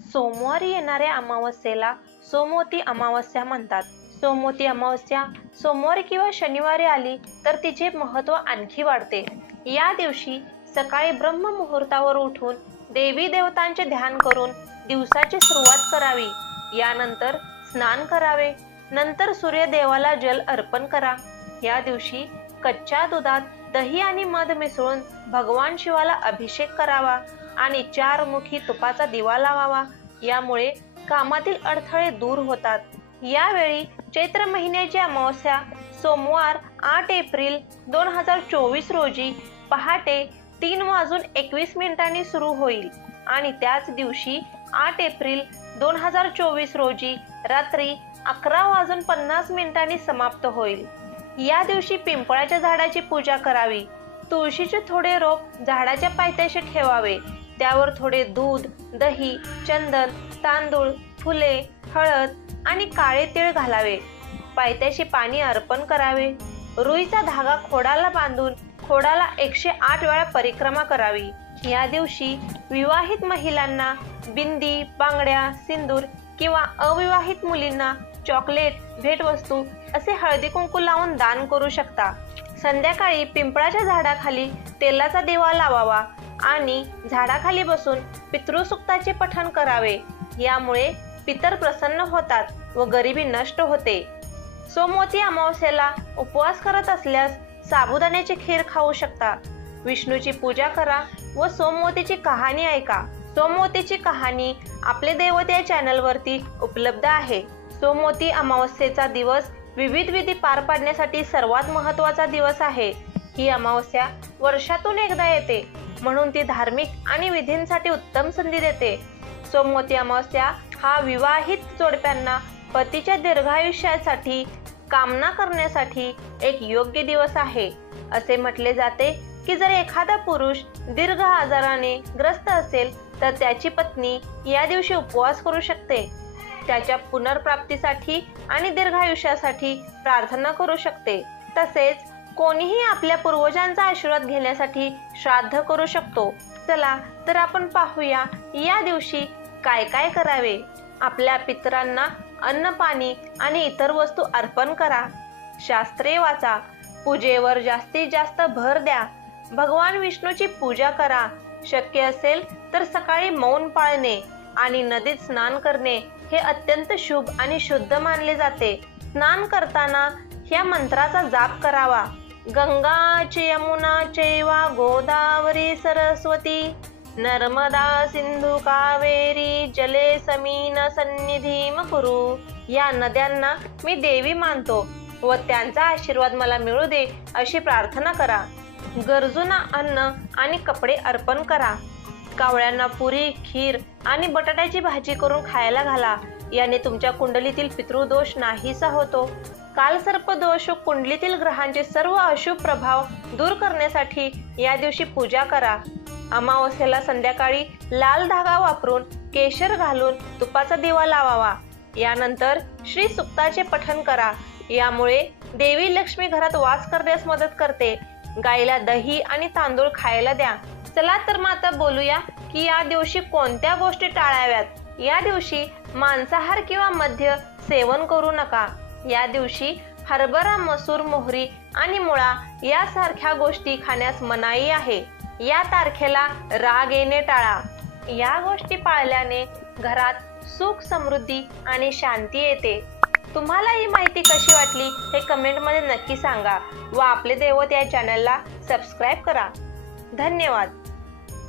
सोमवारी येणाऱ्या अमावस्येला सोमवती अमावस्या म्हणतात. सोमवती अमावस्या सोमवारी किंवा शनिवारी आली तर तिचे महत्त्व आणखी वाढते. या दिवशी सकाळी ब्रह्म मुहूर्तावर उठून देवी देवतांचे ध्यान करून दिवसाची सुरुवात करावी. यानंतर स्नान करावे. नंतर सूर्यदेवाला जल अर्पण करा. या दिवशी कच्च्या दुधात दही आणि मध मिसळून भगवान शिवाला अभिषेक करावा. आणि चार मुखी तुपाचा दिवा लावावा. यामुळे कामातील अडथळे दूर होतात. यावेळी चैत्र महिन्याची अमावस्या सोमवार आठ एप्रिल दोन हजार चोवीस रोजी पहाटे तीन वाजून एकवीस मिनिटांनी सुरू होईल आणि त्याच दिवशी आठ एप्रिल दोन हजार चोवीस रोजी रात्री अकरा वाजून पन्नास मिनिटांनी समाप्त होईल. या दिवशी पिंपळाच्या झाडाची पूजा करावी. तुळशीचे थोडे रोप झाडाच्या पायथ्याशी ठेवावे. त्यावर थोडे दूध दही चंदन तांदूळ फुले हळद आणि काळे तीळ घालावे. पायथ्याशी पाणी अर्पण करावे. रुईचा धागा खोडाला बांधून खोडाला एकशे आठ वेळा परिक्रमा करावी. या दिवशी विवाहित महिलांना बिंदी बांगड्या सिंदूर किंवा अविवाहित मुलींना चॉकलेट भेटवस्तू असे हळदी कुंकू लावून दान करू शकता. संध्याकाळी पिंपळाच्या झाडाखाली तेलाचा दिवा लावावा. आणि झाडाखाली बसून पितृसुक्ताचे पठण करावे. यामुळे पितर प्रसन्न होतात व गरिबी नष्ट होते. सोमवती अमावस्येला उपवास करत असल्यास साबुदाण्याची खीर खाऊ शकता. विष्णूची पूजा करा व सोमवतीची कहाणी ऐका. सोमवतीची कहाणी आपले दैवत या चॅनलवरती उपलब्ध आहे. सोमवती अमावस्येचा दिवस विविध विधी पार पाडण्यासाठी सर्वात महत्त्वाचा दिवस आहे. ही अमावस्या वर्षातून एकदा येते. म्हणून ती धार्मिक आणि विधींसाठी उत्तम संधी देते. सोमवती अमावस्या हा विवाहित जोडप्यांना पतीच्या दीर्घायुष्यासाठी कामना करण्यासाठी एक योग्य दिवस आहे. असे म्हटले जाते की जर एखादा पुरुष दीर्घ आजाराने ग्रस्त असेल तर त्याची पत्नी या दिवशी उपवास करू शकते. त्याच्या पुनर्प्राप्तीसाठी आणि दीर्घायुष्यासाठी प्रार्थना करू शकते. तसेच कोणीही आपल्या पूर्वजांचा आशीर्वाद घेण्यासाठी श्राद्ध करू शकतो. चला तर आपण पाहूया या दिवशी काय काय करावे. आपल्या पितरांना अन्न पाणी आणि इतर वस्तू अर्पण करा. शास्त्रे वाचा. पूजेवर जास्तीत जास्त भर द्या. भगवान विष्णूची पूजा करा. शक्य असेल तर सकाळी मौन पाळणे आणि नदीत स्नान करणे हे अत्यंत शुभ आणि शुद्ध मानले जाते. स्नान करताना ह्या मंत्राचा जाप करावा. गंगाचे यमुना चैवा गोदावरी सरस्वती नर्मदा सिंधू कावेरी जले समीन सन्निधीम कुरु या नद्यांना मी देवी मानतो व त्यांचा आशीर्वाद मला मिळू दे अशी प्रार्थना करा. गरजूंना अन्न आणि कपडे अर्पण करा. कावळ्यांना पुरी खीर आणि बटाट्याची भाजी करून खायला घाला. याने तुमच्या कुंडलीतील पितृदोष नाहीसा होतो. कालसर्प दोष कुंडलीतील ग्रहांचे सर्व अशुभ प्रभाव दूर करण्यासाठी या दिवशी पूजा करा. अमावस्येला संध्याकाळी लाल धागा वापरून केशर घालून तुपाचा दिवा लावावा. यानंतर श्री सुक्ताचे पठण करा. यामुळे देवी लक्ष्मी घरात वास करण्यास मदत करते. गाईला दही आणि तांदूळ खायला द्या. चला तर मग आता बोलूया की या दिवशी कोणत्या गोष्टी टाळाव्यात? या दिवशी मांसाहार किंवा मद्य सेवन करू नका. या दिवशी हरभरा मसूर मोहरी आणि मुळा यासारख्या गोष्टी खाण्यास मनाई आहे. या तारखेला राग येणे टाळा. या गोष्टी पाळल्याने घरात सुख समृद्धी आणि शांती येते. तुम्हाला ही माहिती कशी वाटली हे कमेंटमध्ये नक्की सांगा व आपले दैवत या चॅनलला सबस्क्राईब करा. धन्यवाद.